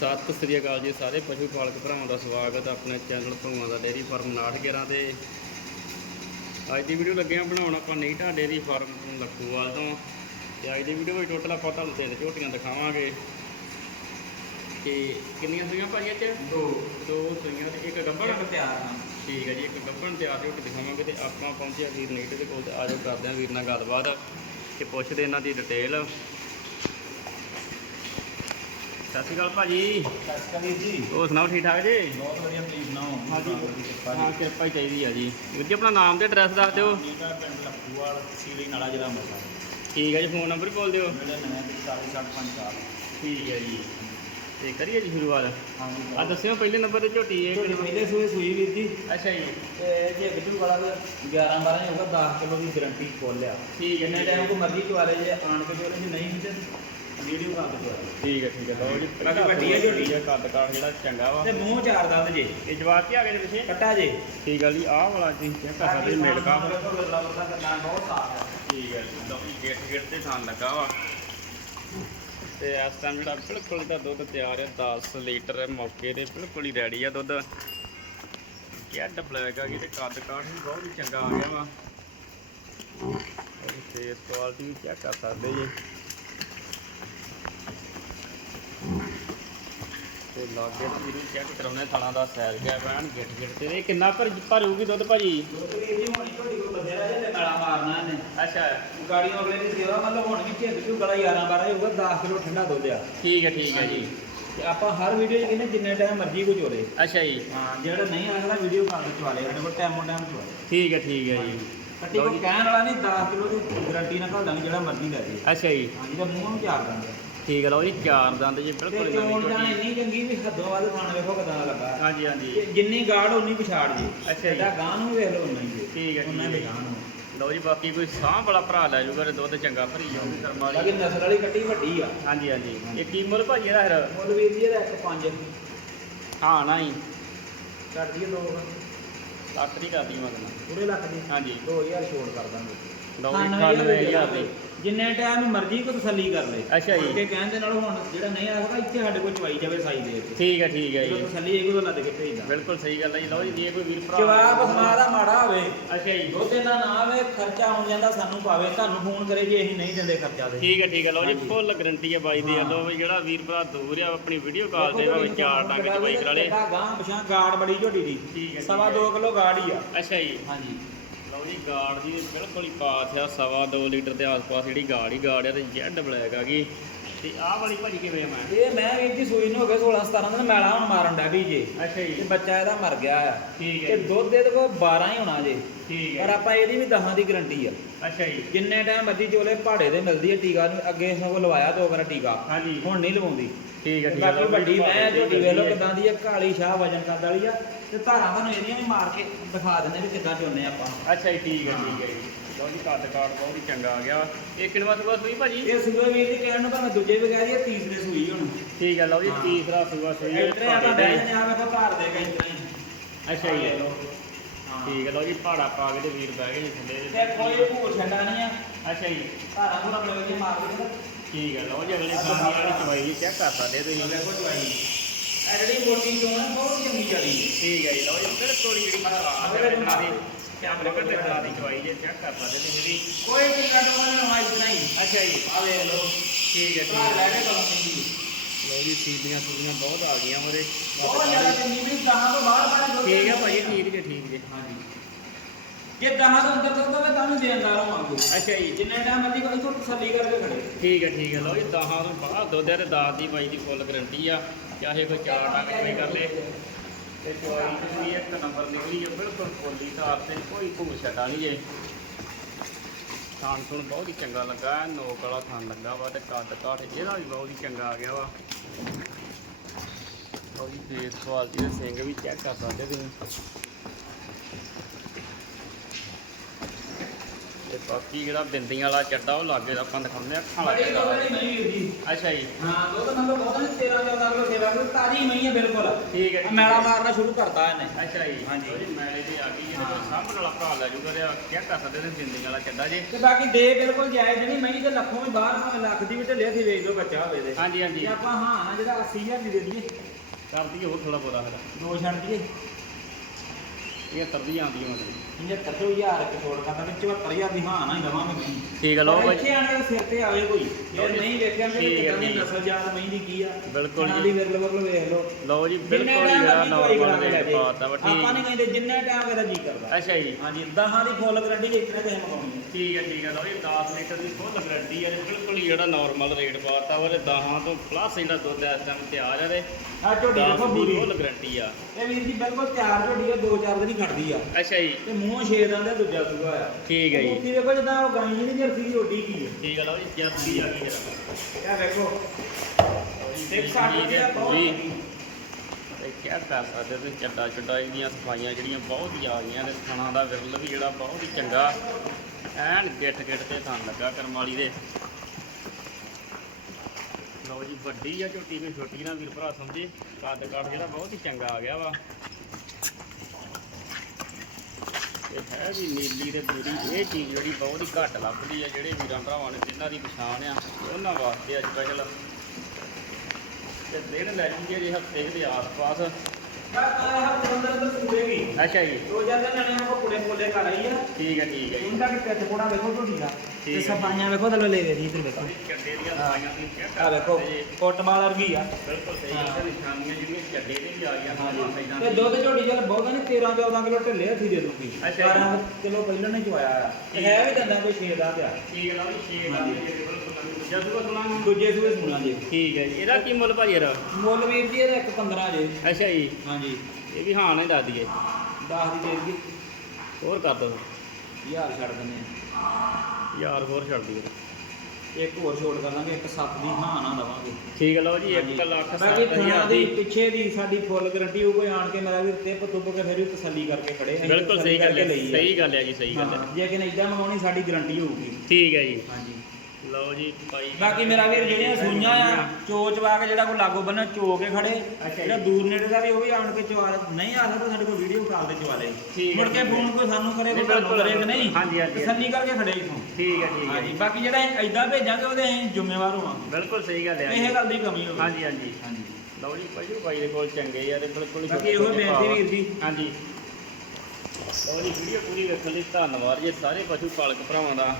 ਸਤਿ ਸ੍ਰੀ ਅਕਾਲ ਜੀ ਸਾਰੇ ਪਸ਼ੂ ਪਾਲਕ ਭਰਾਵਾਂ ਦਾ ਸਵਾਗਤ ਹੈ ਆਪਣੇ ਚੈਨਲ ਭਗਵਾਨ ਦਾ ਡੇਅਰੀ ਫਾਰਮ 911 ਤੇ। ਅੱਜ ਦੀ ਵੀਡੀਓ ਲੱਗੇ ਆ ਬਣਾਉਣ ਆਪਾਂ ਨੀਟਾ ਡੇਅਰੀ ਫਾਰਮ ਲੱਖੂਵਾਲ ਤੋਂ। ਤੇ ਅੱਜ ਦੀ ਵੀਡੀਓ ਵਿੱਚ ਟੋਟਲ ਆਪਾਂ ਤੁਹਾਨੂੰ ਤਿੰਨ ਝੋਟੀਆਂ ਦਿਖਾਵਾਂਗੇ। ਤੇ ਕਿੰਨੀਆਂ ਸੂਈਆਂ ਭਾਜੀ ਇੱਥੇ ਦੋ। ਦੋ ਸੂਈਆਂ ਤੇ ਇੱਕ ਗੱਭਣ ਤਿਆਰ ਹਾਂ ਠੀਕ ਹੈ ਜੀ ਇੱਕ ਗੱਭਣ ਤਿਆਰ ਝੋਟੀ ਦਿਖਾਵਾਂਗੇ ਤੇ ਆਪਾਂ ਪਹੁੰਚੇ ਆ ਵੀਰ ਨੀਟੇ ਦੇ ਕੋਲ ਤੇ ਆਜੋ ਕਰਦੇ ਆ ਵੀਰ ਨਾਲ ਗੱਲਬਾਤ ਤੇ ਪੁੱਛਦੇ ਇਹਨਾਂ ਦੀ ਡਿਟੇਲ ਸਤਿ ਸ਼੍ਰੀ ਅਕਾਲ ਭਾਜੀ। ਸਤਿ ਸ਼੍ਰੀ ਅਕਾਲ ਵੀਰ ਜੀ। ਹੋਰ ਸੁਣਾਓ ਠੀਕ ਠਾਕ ਜੀ? ਬਹੁਤ ਵਧੀਆ ਪਲੀਜ਼ ਸੁਣਾਓ? ਹਾਂਜੀ। ਹਾਂ ਕਿਰਪਾ ਹੀ ਚਾਹੀਦੀ ਆ ਜੀ। ਵੀਰ ਜੀ ਆਪਣਾ ਨਾਮ ਤੇ ਐਡਰੈਸ ਦੱਸ ਦਿਓ। ਨੀਟਾ ਪਿੰਡ ਲੱਖੂਵਾਲ ਸੀਲੀ ਨਾਲਾ ਜ਼ਿਲ੍ਹਾ ਅੰਮ੍ਰਿਤਸਰ। ਠੀਕ ਹੈ ਜੀ ਫੋਨ ਨੰਬਰ ਬੋਲ ਦਿਓ। ਮੇਰੇ ਨਵੇਂ 406054 ਠੀਕ ਹੈ ਜੀ। ਤੇ ਕਰੀਏ ਜੀ ਸ਼ੁਰੂਆਤ। ਹਾਂਜੀ ਆ ਦੱਸਿਓ ਪਹਿਲੇ ਨੰਬਰ ਤੇ ਝੋਟੀ ਇਹ ਝੋਟੀ ਪਹਿਲੇ ਸੂਏ ਸੂਈ ਵੀਰ ਜੀ। ਅੱਛਾ ਜੀ। ਤੇ ਜੇ ਗੱਜੂ ਵਾਲਾ ਤਾਂ 11 12 ਹੋਊਗਾ 10 ਕਿਲੋ ਦੀ ਗਰੰਟੀ ਖੋਲਿਆ ਠੀਕ ਹੈ ਜਿੰਨੇ ਟਾਈਮ ਕੋ ਮਰਜ਼ੀ ਚਵਾਲੇ ਜੇ ਆਣ ਕੇ ਜੇ ਨਹੀਂ ਤੇ ਵੀਡੀਓ ਕਰ ਦਿਓ ਠੀਕ ਹੈ ਠੀਕ ਹੈ ਲਓ ਜੀ ਬਾਕੀ ਵੱਡੀ ਹੈ ਝੋਟੀ। ਹੈ ਕੱਦ ਕਾਠ ਜਿਹੜਾ ਚੰਗਾ ਵਾ। ਤੇ ਮੂੰਹ ਚਾਰ ਦੰਦ ਜੇ। ਇਹ ਜਵਾਬ ਕੀ ਆ ਗਏ ਦੇ ਪਿੱਛੇ? ਕੱਟਾ ਜੇ। ਠੀਕ ਹੈ ਜੀ ਆਹ ਵਾਲਾ ਤੁਸੀਂ ਚੈੱਕ ਕਰ ਸਕਦੇ ਹੋ ਮੇਲ ਕਾ ਬਹੁਤ ਸਾਫ਼ ਹੈ ਠੀਕ ਹੈ ਜੀ ਲਓ ਜੀ ਗੇਟ ਗੇਟ ਤੇ ਥਾਂ ਲੱਗਾ ਵਾ। ਤੇ ਇਸ ਟਾਈਮ ਜਿਹੜਾ ਬਿਲਕੁਲ ਦਾ ਦੁੱਧ ਤਿਆਰ ਹੈ 10 ਲੀਟਰ ਮੌਕੇ ਤੇ ਬਿਲਕੁਲ ਹੀ ਰੈਡੀ ਆ ਦੁੱਧ। ਕਿੱਡ ਬਲੈਕ ਆ ਗਈ ਤੇ ਕੱਦ ਕਾਠ ਵੀ ਬਹੁਤ ਹੀ ਚੰਗਾ ਆ ਗਿਆ ਵਾ। ਉਹਦੀ ਫੇਸ ਕੁਆਲਿਟੀ ਵੀ ਚੈੱਕ ਕਰ ਸਕਦੇ ਜੀ। ਤੇ ਲਾਗੇ ਤੇ ਵੀ ਚੈੱਕ ਕਰਾਉਣੇ ਥਾਣਾ ਦਾ ਸਾਈਜ਼ ਗਿਆ ਪੈਣ ਗਿੱਟ ਗਿੱਟ ਤੇ ਇਹ ਕਿੰਨਾ ਭਰ ਭਰੂਗੀ ਦੁੱਧ ਭਾਜੀ? ਦੁੱਧ ਵੀਰ ਜੀ ਹੋਣੀ ਝੋਟੀ ਕੋ ਬਥੇਰਾ ਜੇ ਤੇ ਨਾਲਾ ਮਾਰਨਾ ਇਹਨੇ ਅੱਛਾ। ਗਾੜੀਆਂ ਅਗਲੇ ਦੀ ਸੇਵਾ ਮਤਲਬ ਹੁਣ ਵੀ ਝਿੱਕ ਝੂ ਗਲਾ 11 12 ਹੋਊਗਾ 10 ਕਿਲੋ ਠੰਡਾ ਦੁੱਧ ਆ ਠੀਕ ਹੈ ਠੀਕ ਹੈ ਜੀ। ਤੇ ਆਪਾਂ ਹਰ ਵੀਡੀਓ 'ਚ ਕਹਿੰਦੇ ਜਿੰਨੇ ਟਾਈਮ ਮਰਜ਼ੀ ਕੋ ਚੋਲੇ ਅੱਛਾ ਜੀ। ਹਾਂ ਜਿਹੜਾ ਨਹੀਂ ਆਖਦਾ ਵੀਡੀਓ ਕਰ ਦੇ ਚਵਾਲੇ ਸਾਡੇ ਕੋਲ ਟਾਈਮ ਟਾਈਮ ਚਵਾਲੇ ਠੀਕ ਹੈ ਠੀਕ ਹੈ ਜੀ। ਕੱਟੀ ਕੋ ਕਹਿਣ ਵਾਲਾ ਨਹੀਂ 10 ਕਿਲੋ ਦੀ ਗਾਰੰਟੀ ਨਾਲ ਘੱਲ ਦਾਂਗੇ ਜਿਹੜਾ ਮਰਜ਼ੀ ਲੈ ਜੇ ਅੱਛਾ ਜੀ। ਹਾਂ ਜਿਹਦਾ ਮੂੰਹ ਨੂੰ ਚਾਰ ਦਾਂਗੇ ਠੀਕ ਹੈ ਲਓ ਜੀ ਚਾਰ ਦੰਦ ਜੀ ਬਿਲਕੁਲ ਤੇ ਚੋਣ ਜਾਣ। ਇੰਨੀ ਚੰਗੀ ਵੀ ਹੱਦੋਂ ਵੱਧ ਖਾਣ ਵੇਖੋ ਕਿਦਾਂ ਦਾ ਲੱਗਾ। ਹਾਂਜੀ ਹਾਂਜੀ। ਤੇ ਜਿੰਨੀ ਗਾੜ ਉਨੀ ਪਛਾੜ ਜੀ। ਅੱਛਾ ਜੀ। ਜਿਹੜਾ ਗਾਂ ਨੂੰ ਵੇਖ ਲਓ ਉਨਾ ਹੀ ਜੀ। ਠੀਕ ਹੈ, ਉਨਾ ਠੀਕ ਹੀ। ਗਾਂ ਨੂੰ ਲਓ ਜੀ ਬਾਕੀ ਕੋਈ ਸਾਹ ਵਾਲਾ ਭਰਾ ਲੈ ਜਾਊਗਾ ਤੇ ਦੁੱਧ ਚੰਗਾ ਭਰੀ ਜਾਊਗੀ ਕਰਮ ਬਾਕੀ ਵਾਲੀ ਨਸਲ ਵਾਲੀ ਕੱਟੀ ਵੱਡੀ ਆ। ਹਾਂਜੀ ਹਾਂਜੀ। ਇਹ ਕੀ ਮੁੱਲ ਭਾਜੀ ਇਹਦਾ ਫਿਰ? ਮੁੱਲ ਵੀਰ ਜੀ ਇਹਦਾ ਇੱਕ ਪੰਜ। ਹਾਂ ਨਾ ਹੀ ਕੱਟ ਦਈਏ ਦੋ। ਲੱਖ ਦੀ ਕਰਦੀ ਮਤਲਬ ਪੂਰੇ ਲੱਖ ਦੀ। ਹਾਂਜੀ। 2000 ਛੋੜ ਕਰ ਦਾਂਗੇ। ਲਓ ਜੀ 98000 98000 ਦੀ ਜਿੰਨੇ ਟਾਈਮ ਮਰਜ਼ੀ ਕੋ ਤਸੱਲੀ ਕਰ ਲੈ। ਅੱਛਾ ਜੀ। ਅੱਗੇ ਕਹਿਣ ਦੇ ਨਾਲ ਹੁਣ ਜਿਹੜਾ ਨਹੀਂ ਆਖਦਾ ਇੱਥੇ ਸਾਡੇ ਕੋਲ ਚਵਾਈ ਜਾਵੇ ਸਾਈ ਦੇ ਕੇ ਠੀਕ ਹੈ ਠੀਕ ਹੈ ਜਦੋਂ ਜੀ। ਤਸੱਲੀ ਇਹ ਕੋਲ ਲੱਦ ਕੇ ਭੇਜਦਾ ਬਿਲਕੁਲ ਸਹੀ ਗੱਲ ਹੈ ਜੀ। ਲਓ ਜੀ ਜੇ ਕੋਈ ਵੀਰ ਭਰਾ ਜਵਾਬ ਸਮਾ ਦਾ ਮਾੜਾ ਹੋਵੇ। ਅੱਛਾ ਜੀ। ਦੁੱਧ ਦਾ ਨਾ ਆਵੇ ਖਰਚਾ ਹੋ ਜਾਂਦਾ ਸਾਨੂੰ ਪਾਵੇ ਤੁਹਾਨੂੰ ਫੋਨ ਕਰੇ ਜੀ ਅਸੀਂ ਨਹੀਂ ਦਿੰਦੇ ਖਰਚਾ ਦੇ ਠੀਕ ਹੈ ਠੀਕ ਹੈ ਲਓ ਜੀ ਹਾਂਜੀ। ਫੁੱਲ ਗਾਰੰਟੀ ਹੈ ਬਾਈ ਦੀ। ਲਓ ਵੀ ਜਿਹੜਾ ਵੀਰ ਭਰਾ ਦੂਰ ਆ ਆਪਣੀ ਵੀਡੀਓ ਕਾਲ ਤੇ ਭਾਵੇਂ ਚਾਰ ਡੰਗ ਚ ਬਾਈ ਕਰਾ ਲੇ। ਗਾਂ ਪਛਾਂ ਗਾੜ ਬੜੀ ਝੋਟੀ ਦੀ। ਠੀਕ ਹੈ, ਸਵਾ ਠੀਕ ਹੈ। 2 ਕਿਲੋ ਗਾੜ ਹੀ ਆ। ਅੱਛਾ ਜੀ। ਹਾਂਜੀ। ਲਓ ਜੀ ਗਾੜ ਦੀ ਬਿਲਕੁਲ ਹੀ ਪਾਸ ਆ ਸਵਾ 2 ਲੀਟਰ ਦੇ ਆਸ-ਪਾਸ ਜਿਹੜੀ ਗਾੜ ਹੀ ਗਾੜ ਆ ਤੇ ਜੈਡ ਬਲੈਕ ਆ ਗਈ। ਤੇ ਆਹ ਵਾਲੀ ਭਾਜੀ ਕਿਵੇਂ ਆ ਮੈਂ? ਇਹ ਮੈਂ ਵੀਰ ਜੀ ਸੂਈ ਨੂੰ ਹੋ ਗਏ 16 17 ਦਿਨ ਮੈਲਾ ਹੁਣ ਮਾਰਨ ਡੈ ਵੀ ਜੇ। ਅੱਛਾ ਤੇ ਜੀ ਬੱਚਾ ਇਹਦਾ ਮਰ ਗਿਆ ਆ। ਠੀਕ ਤੇ ਹੈ ਦੁੱਧ ਇਹਦੇ ਕੋਲ 12 ਹੀ ਹੋਣਾ ਜੇ। ਠੀਕ ਪਰ ਹੈ ਆਪਾਂ ਇਹਦੀ ਵੀ ਦਹਾਂ ਦੀ ਗਰੰਟੀ ਆ। ਅੱਛਾ ਜੀ। ਜਿੰਨੇ ਟਾਈਮ ਮਰਜ਼ੀ ਚੋਲੇ ਪਹਾੜੇ ਦੇ ਮਿਲਦੀ ਹੈ ਟੀਕਾ ਨੂੰ ਅੱਗੇ ਸਗੋਂ ਲਵਾਇਆ ਦੋ ਵਾਰ ਟੀਕਾ। ਹਾਂਜੀ। ਹੁਣ ਨਹੀਂ ਲਵਾਉਂਦੀ। ਠੀਕ ਹੈ ਠੀਕ ਹੈ। ਬਾਕੀ ਵੱਡੀ ਮੈਂ ਝੋਟੀ ਵੇਖ ਲਓ ਕਿਦਾਂ ਦੀ ਆ ਕਾਲੀ ਸ਼ਾਹ ਵਜਨ ਕਰਦ ਵਾਲੀ ਆ। ਤੇ ਧਾਰਾਂ ਤੁਹਾਨੂੰ ਇਹਦੀਆਂ ਵੀ ਮਾਰ ਕੇ ਦਿਖਾ ਦਿੰਦੇ ਵੀ ਕਿੱਦਾਂ ਚੋਨੇ ਆਪਾਂ। ਅੱਛਾ ਜੀ ਠੀਕ ਹੈ ਠੀਕ ਹੈ ਜੀ। ਲਓ ਜੀ ਕੱਦ ਕਾਠ ਬਹੁਤ ਹੀ ਚੰਗਾ ਆ ਗਿਆ। ਇਹ ਕਿੰਨਵਾ ਸੂਆ ਸੂਈ ਭਾਜੀ? ਇਹ ਸੂਏ ਵੀਰ ਦੀ ਕਹਿਣ ਨੂੰ ਭਾਵੇਂ ਦੂਜੇ ਵੀ ਕਹਿ ਦਈਏ ਤੀਸਰੇ ਸੂਈ ਹੁਣ। ਠੀਕ ਹੈ ਲਓ ਜੀ ਹਾਂ। ਤੀਸਰਾ ਸੂਆ ਸੂਈ ਹੈ ਇਤਰੇ ਆਪਾਂ ਤੁਹਾਡੇ ਬਹਿ ਤੇ। ਜਨੇ ਆ ਵੇਖੋ ਧਾਰ ਦੇ ਕੇ ਇਤਰੇ ਹੀ। ਅੱਛਾ ਜੀ। ਹਾਂ। ਠੀਕ ਹੈ ਲਓ ਜੀ ਪਹਾੜਾ ਪਾ ਕੇ ਤੇ ਵੀਰ ਬਹਿ ਗਏ ਜੀ ਥੱਲੇ। ਤੇ ਕੋਈ ਭੂਰ ਛੱਡਾ ਨਹੀਂ ਆ। ਅੱਛਾ ਜੀ। ਧਾਰਾਂ ਪੂਰਾ ਮਿਲ ਕੇ ਮਾਰ ਕੇ। ਠੀਕ ਹੈ ਲਓ ਜੀ ਅਗਲੇ ਸਾਹਮਣੇ ਵਾਲੀ ਚਵਾਈ ਚੈੱਕ ਕਰ ਸਕਦੇ ਤੁਸੀਂ। ਵੇਖੋ ਚਵਾਈ। ਇਹ ਜਿਹੜੀ ਮੋਟੀ ਚੋਣ ਹੈ ਬਹੁਤ ਚੰਗੀ ਚੱਲੀ। ਠੀਕ ਹੈ ਜੀ ਲਓ ਜੀ ਬਿਲਕੁਲ ਹੀ ਜਿਹੜੀ ਮਸਾਲਾ ਦੇ ਬਣਾ ਦੀ ਕੈਮਰੇ ਤੇ ਬਣਾ ਦੀ ਚਵਾਈ ਜੇ ਚੈੱਕ ਕਰ ਸਕਦੇ ਤੁਸੀਂ ਵੀ। ਕੋਈ ਟੀਕਾ ਟੋਕਾ ਨਹੀਂ ਲਵਾਈ ਬਣਾਈ ਅੱਛਾ ਜੀ। ਆ ਵੇਖ ਲਓ। ਠੀਕ ਹੈ ਹੈ। ਲੈ ਕੇ ਕੰਮ ਨਹੀਂ ਲਓ ਜੀ ਸੀਲੀਆਂ ਸੂਲੀਆਂ ਬਹੁਤ ਆ ਗਈਆਂ ਉਹਦੇ ਬਹੁਤ ਜ਼ਿਆਦਾ ਚੰਗੀ ਵੀ ਦਹਾਂ ਤੋਂ ਬਾਹਰ ਬਾਹਰ ਦੁੱਧ ਠੀਕ ਹੈ ਭਾਜੀ ਠੀਕ ਜੇ ਠੀਕ ਜੇ। ਹਾਂਜੀ। ਜੇ ਦਹਾਂ ਤੋਂ ਅੰਦਰ ਦੁੱਧ ਹੋਵੇ ਤਾਂ ਵੀ ਦੇਣਦਾਰ ਹੋਵਾਂਗੇ ਅੱਛਾ ਜੀ। ਜਿੰਨੇ ਟਾਈਮ ਮਰਜ਼ੀ ਕੋਈ ਤੋਂ ਤਸੱਲੀ ਕਰਕੇ ਖੜੇ। ਠੀਕ ਹੈ ਠੀਕ ਹੈ। ਲਓ ਜੀ ਦਹਾਂ ਤੋਂ ਬਾਅਦ ਦੁੱਧ ਹੈ ਤੇ ਦੀ ਬਾਈ ਦੀ ਫੁੱਲ ਗਰੰਟੀ ਆ। ਚਾਹੇ ਕੋਈ ਚਾਰ ਟੰਗ ਕੋਈ ਕਰ ਲੇ। ਤੇ ਚਵਾਈ ਦੀ ਇੱਕ ਨੰਬਰ ਨਿਕਲੀ ਹੈ, ਬਿਲਕੁਲ ਫੁੱਲੀ ਧਾਰ ਤੇ ਕੋਈ ਭੂ ਛਟਾ ਨਹੀਂ ਜੇ। ਥਾਣ ਥੁਣ ਬਹੁਤ ਹੀ ਚੰਗਾ ਲੱਗਾ ਹੈ, ਨੋਕ ਵਾਲਾ ਥਾਣ ਲੱਗਾ ਵਾ ਤੇ ਕੱਦ ਕਾਠ ਇਹਦਾ ਵੀ ਬਹੁਤ ਹੀ ਚੰਗਾ ਆ ਗਿਆ ਵਾ। ਲਓ ਫੇਸ ਕੁਆਲਿਟੀ ਦੇ ਸਿੰਘ ਵੀ ਚੈੱਕ ਕਰ ਸਕਦੇ ਤੁਸੀਂ। ਤੇ ਬਾਕੀ ਜਿਹੜਾ ਬਿੰਦੀਆਂ ਵਾਲਾ ਚੱਡਾ ਉਹ ਲਾਗੇ ਆਪਾਂ ਦਿਖਾਉਂਦੇ ਆ ਖਾਣਾ ਬੜੀ ਚੱਡਾ। ਦੀ ਅੱਛਾ ਜੀ। ਹਾਂ ਦੁੱਧ ਨੰਬਰ ਬਹੁਤ ਨੇ 13 14 ਕਿਲੋ ਸੇਵਾ ਬਿਲਕੁਲ ਤਾਜੀ ਮਈ ਹੈ ਬਿਲਕੁਲ। ਠੀਕ ਹੈ, ਮੈਲਾ। ਮਾਰਨਾ ਸ਼ੁਰੂ ਕਰਤਾ ਇਹਨੇ। ਅੱਛਾ ਜੀ। ਹਾਂਜੀ। ਮੈਲੇ ਦੀ ਆ ਗਈ ਇਹਦੇ ਕੋਲ। ਸਾਹਮਣੇ ਵਾਲਾ ਭਰਾ ਲੈ ਜੂਗਾ ਤੇ ਕਿਆ ਕਰ ਸਕਦੇ ਨੇ ਜ਼ਿੰਦਗੀ ਵਾਲਾ ਚੱਡਾ ਜੇ। ਤੇ ਬਾਕੀ ਦੇ ਬਿਲਕੁਲ ਜਾਇਜ਼ ਨਹੀਂ ਮਈ ਤੇ ਲੱਖੋਂ ਵੀ ਬਾਹਰ ਭਾਵੇਂ ਲੱਖ ਦੀ ਵੀ ਢੱਲੇ ਸੀ ਵੇਚ ਲਓ ਬੱਚਾ ਹੋਵੇ ਤੇ। ਹਾਂਜੀ ਹਾਂਜੀ। ਆਪਾਂ ਹਾਂ ਜਿਹੜਾ 80000 ਦੀ ਦੇ ਦਈਏ। ਕਰਦੀ ਹੋਰ ਥੋੜਾ ਬੋਲਾ ਹੈਗਾ ਦੋ ਛੱਡ ਦਈਏ। ਇਹ ਤਰਦੀ ਆਉਂਦੀ ਹੁਣ। ਇਹ 70000 ਕਿ ਛੋੜ ਕਰਦਾ ਤੇ 74000 ਦੀ ਹਾਂ ਨਾ ਹੀ ਲਵਾਂਗੇ ਮਈ ਠੀਕ ਹੈ ਲਓ ਇੱਥੇ ਆਣ ਕੇ ਸਿਰ ਤੇ ਆਵੇ ਕੋਈ। ਯਾਰ ਨਹੀਂ ਵੇਖਿਆ ਕਿ ਠੀਕ ਹੈ, ਕਿਦਾਂ ਦੀ ਠੀਕ ਹੈ। ਨਸਲ ਜਾਤ ਮਈ ਦੀ ਕੀ ਆ। ਬਿਲਕੁਲ ਇਹਨਾਂ ਜੀ। ਦੀ ਵਿਰਲ ਵਿਰਲ ਵੇਖ ਲਓ। ਲਓ ਜੀ ਜਿੰਨੇ ਬਿਲਕੁਲ ਟਾਈਮ ਜਿਹੜਾ ਮਰਜ਼ੀ ਦਵਾਈ ਕਰਾ ਨਾਰਮਲ ਕੇ ਲੈ ਰੇਟ ਜੇ ਪਾਤਾ ਵਾ ਆਪਾਂ ਨਹੀਂ ਠੀਕ ਕਹਿੰਦੇ ਜਿੰਨੇ ਟਾਈਮ ਮੇਰਾ ਜੀ ਕਰਦਾ। ਅੱਛਾ ਜੀ। ਹਾਂਜੀ ਦਹਾਂ ਦੀ ਫੁੱਲ ਗਰੰਟੀ ਜੇ ਇਤਨੇ ਤੇ ਮਗਾਉਣੀ ਹੈ ਠੀਕ ਹੈ ਠੀਕ ਹੈ ਲਓ ਜੀ 10 ਲੀਟਰ ਦੀ ਫੁੱਲ ਗਰੰਟੀ ਹੈ ਤੇ ਬਿਲਕੁਲ ਹੀ ਜਿਹੜਾ ਨਾਰਮਲ ਰੇਟ ਪਾਤਾ ਵਾ ਤੇ 10 ਤੋਂ ਪਲੱਸ ਜਿਹੜਾ ਦੁੱਧ ਇਸ ਟਾਈਮ ਤੇ ਆ ਝੋਟੀ 10 ਦੇਖੋ ਦੀ ਪੂਰੀ। ਫੁੱਲ ਗਰੰਟੀ ਆ। ਇਹ ਵੀਰ ਜੀ ਬਿਲਕੁਲ ਤਿਆਰ ਝੋਟੀ ਆ ਦੋ ਚਾਰ ਦਿਨ ਹੀ ਖੜਦੀ ਆ। ਅੱਛਾ ਜੀ। ਤੇ ਮੂੰਹੋਂ ਛੇ ਦਾ ਦੂਜਾ ਸੂਆ ਆ। ਠੀਕ ਹੈ ਜੀ। ਮੂਰਤੀ ਦੇਖੋ ਜਿੱਦਾਂ ਉਹ ਗਾਈ ਨਹੀਂ ਜਰਸੀ ਦੀ ਓਡੀ ਕੀ ਹੈ ਠੀਕ ਹੈ ਲਓ ਜੀ ਜਰਸੀ ਆ ਗਈ ਜਰਾ। ਇਹ ਵੇਖੋ ਇੱਕ ਸਾਡੀ ਦੀ ਆ ਬਹੁਤ। ਤੇ ਕਿਆ ਕਰ ਸਕਦੇ ਤੁਸੀਂ ਚੱਡਾ ਚੱਡਾ ਇਹਦੀਆਂ ਸਫਾਈਆਂ ਜਿਹੜੀਆਂ ਬਹੁਤ ਹੀ ਆ ਗਈਆਂ ਤੇ ਥਣਾ ਦਾ ਵਿਰਲ ਵੀ ਜਿਹੜਾ ਬਹੁਤ ਹੀ ਚੰਗਾ। ਐਨ ਗਿੱਠ ਗਿੱਠ ਤੇ ਥਣ ਲੱਗਾ ਕਰਮ ਵਾਲੀ ਦੇ। ਲਓ ਜੀ ਵੱਡੀ ਆ ਝੋਟੀ ਕੋਈ ਛੋਟੀ ਨਾ ਵੀਰ ਭਰਾ ਸਮਝੇ। ਕੱਦ ਕੱਟ ਜਿਹੜਾ ਬਹੁਤ ਹੀ ਚੰਗਾ ਆ ਗਿਆ ਵਾ। ਇਹ ਹੈ ਵੀ ਨੀਲੀ ਤੇ ਪੂਰੀ ਇਹ ਚੀਜ਼ ਜਿਹੜੀ ਬਹੁਤ ਹੀ ਘੱਟ ਲੱਭਦੀ ਹੈ ਜਿਹੜੇ ਵੀਰਾਂ ਭਰਾਵਾਂ ਨੇ, ਜਿਨ੍ਹਾਂ ਦੀ ਪਛਾਣ ਆ, ਉਹਨਾਂ ਵਾਸਤੇ ਅੱਜ ਸਪੈਸ਼ਲ ਤੇ ਦਿਨ ਲੈ ਜੂਗੇ ਜੇ ਹਫ਼ਤੇ ਦੇ ਆਸ-ਪਾਸ। ਅੱਛਾ ਜੀ। ਦੋ ਚਾਰ ਦਿਨ ਨਿਆਣਿਆਂ ਕੋ ਪੁੜੇ ਪੁੜੇ ਕਰ ਆਈ ਆ। ਠੀਕ ਹੈ ਠੀਕ ਹੈ ਜੀ। ਇਹਨਾਂ ਦੀ ਪਿੱਠ ਕੋੜਾ ਵੇਖੋ ਝੋਟੀ ਦਾ ਤੇ ਹੈ। ਸਫਾਈਆਂ ਵੇਖੋ ਥੱਲੇ ਲੈ ਰਹੀ ਇੱਧਰ ਵੇਖੋ। ਚੱਡੇ ਦੀਆਂ ਦਵਾਈਆਂ ਤੁਸੀਂ ਚੈੱਕ ਆ ਵੇਖੋ ਜੀ। ਕੋਟਮਾਲ ਵਰਗੀ ਆ। ਬਿਲਕੁਲ ਸਹੀ। ਹਾਂ। ਹੈ ਨਿਸ਼ਾਨੀਆਂ ਜਿਹੜੀਆਂ ਚੱਡੇ ਤੇ ਵੀ ਆ ਗਈਆਂ ਹਾਂਜੀ ਸਾਈਡਾਂ ਤੇ ਦੁੱਧ ਝੋਟੀ ਚੱਲ ਬਹੁਤਾ ਨਹੀਂ 13 14 ਕਿਲੋ ਢਿੱਲੇ ਹੱਥੀ ਦੇ ਦੂਗੀ ਅੱਛਾ ਜੀ। 12 ਕਿਲੋ ਪਹਿਲਾਂ ਨੇ ਚਵਾਇਆ ਆ। ਤੇ ਹੈ ਵੀ ਦੰਦਾਂ ਕੋਈ 6 ਦਾ ਪਿਆ। ਠੀਕ ਹੈ ਲਓ ਜੀ ਛੇ ਦਾ ਹਾਂਜੀ। ਜੀ। ਬਿਲਕੁਲ ਜਦੋਂ ਸੁਣਾਂਗੇ ਦੂਜੇ ਸੂਏ ਸੁਣਾ ਜੀ। ਠੀਕ ਹੈ ਜੀ। ਇਹਦਾ ਕੀ ਮੁੱਲ ਭਾਜੀ ਇਹਦਾ? ਮੁੱਲ ਵੀਰ ਜੀ ਇਹਦਾ ਇੱਕ 15 ਜੇ। ਅੱਛਾ ਜੀ। ਹਾਂਜੀ। ਇਹ ਵੀ ਹਾਂ ਨਹੀਂ ਦੱਸ ਦਈਏ। 10 ਦੀ ਦੇ ਦਈਏ ਹੋਰ ਕਰ ਦੋ। ਹਜ਼ਾਰ ਛੱਡ ਦਿੰਦੇ ਆ। ਯਾਰ ਹੋਰ ਛੱਡ ਦਈਏ। ਇੱਕ ਹੋਰ ਛੋੜ ਕਰ ਦਾਂਗੇ ਇੱਕ 7 ਦੀ ਹਾਂ ਨਾ ਦਵਾਂਗੇ। ਠੀਕ ਹੈ ਲਓ ਜੀ ਹਾਂਜੀ। 1 ਲੱਖ ਬਾਕੀ 7000 ਥਣਾ ਦੀ ਦੀ। ਪਿੱਛੇ ਦੀ ਸਾਡੀ ਫੁੱਲ ਗਰੰਟੀ ਉਹ ਕੋਈ ਆਣ ਕੇ ਮੇਰਾ ਵੀ ਟਿਪ ਟੁੱਪ ਕੇ ਫਿਰ ਵੀ ਤਸੱਲੀ ਕਰਕੇ ਖੜੇ ਅਸੀਂ ਬਿਲਕੁਲ ਤਸੱਲੀ ਸਹੀ ਗੱਲ ਕਰਕੇ ਹੈ ਲਈ ਆ। ਸਹੀ ਗੱਲ ਹੈ ਜੀ ਸਹੀ ਗੱਲ ਹੈ। ਹਾਂ, ਜੇ ਕਿ ਇਦਾਂ ਮੰਗਾਉਣੀ ਸਾਡੀ ਗਰੰਟੀ ਹੋਊਗੀ। ਠੀਕ ਹੈ ਜੀ। ਹਾਂਜੀ। ਲਓ ਜੀ ਭਾਈ ਬਾਕੀ ਮੇਰਾ ਵੀਰ ਜਿਹੜੀਆਂ ਸੂਈਆਂ ਆ ਚੋਚ ਵਾ ਕੇ ਜਿਹੜਾ ਕੋਈ ਲਾਗੋ ਬੰਨਾ ਚੋ ਕੇ ਖੜੇ ਜਿਹੜਾ ਦੂਰ ਨੇੜੇ ਦਾ ਵੀ ਉਹ ਵੀ ਆਣ ਕੇ ਚਵਾ ਨਹੀਂ ਆ ਸਕਦਾ ਸਾਡੇ ਕੋਲ ਵੀਡੀਓ ਕਾਲ ਤੇ ਚਵਾ ਲੈ ਮੁੜ ਕੇ। ਫੋਨ ਕੋਈ ਸਾਨੂੰ ਕਰੇ ਕੋਈ ਤੁਹਾਨੂੰ। ਕਰੇ ਕਿ ਨਹੀਂ ਹਾਂਜੀ, ਹਾਂਜੀ। ਤਸੱਲੀ ਕਰਕੇ ਖੜੇ ਇਥੋਂ ਠੀਕ ਹੈ ਠੀਕ ਹੈ ਬਾਕੀ ਜਿਹੜਾ ਐਦਾਂ ਭੇਜਾਂਗੇ ਉਹਦੇ ਅਸੀਂ ਜ਼ਿੰਮੇਵਾਰ ਹੋਵਾਂਗੇ ਬਿਲਕੁਲ ਸਹੀ ਗੱਲ ਹੈ ਇਹ। ਗੱਲ ਦੀ ਕਮੀ ਹੋਵੇ ਹਾਂਜੀ ਹਾਂਜੀ ਹਾਂਜੀ ਲਓ ਜੀ ਭਾਈ ਭਾਈ ਦੇ ਕੋਲ ਚੰਗੇ ਯਾਰ ਇਹ ਬਿਲਕੁਲ ਬਾਕੀ ਇਹੋ ਬੇਨਤੀ। ਵੀਰ ਜੀ। ਹਾਂਜੀ ਲਓ ਜੀ ਵੀਡੀਓ ਪੂਰੀ ਵੇਖਣ ਲਈ ਧੰਨਵਾਦ ਜੀ ਸਾਰੇ ਪਸ਼ੂ ਪਾਲਕ ਭਰਾਵਾਂ ਦਾ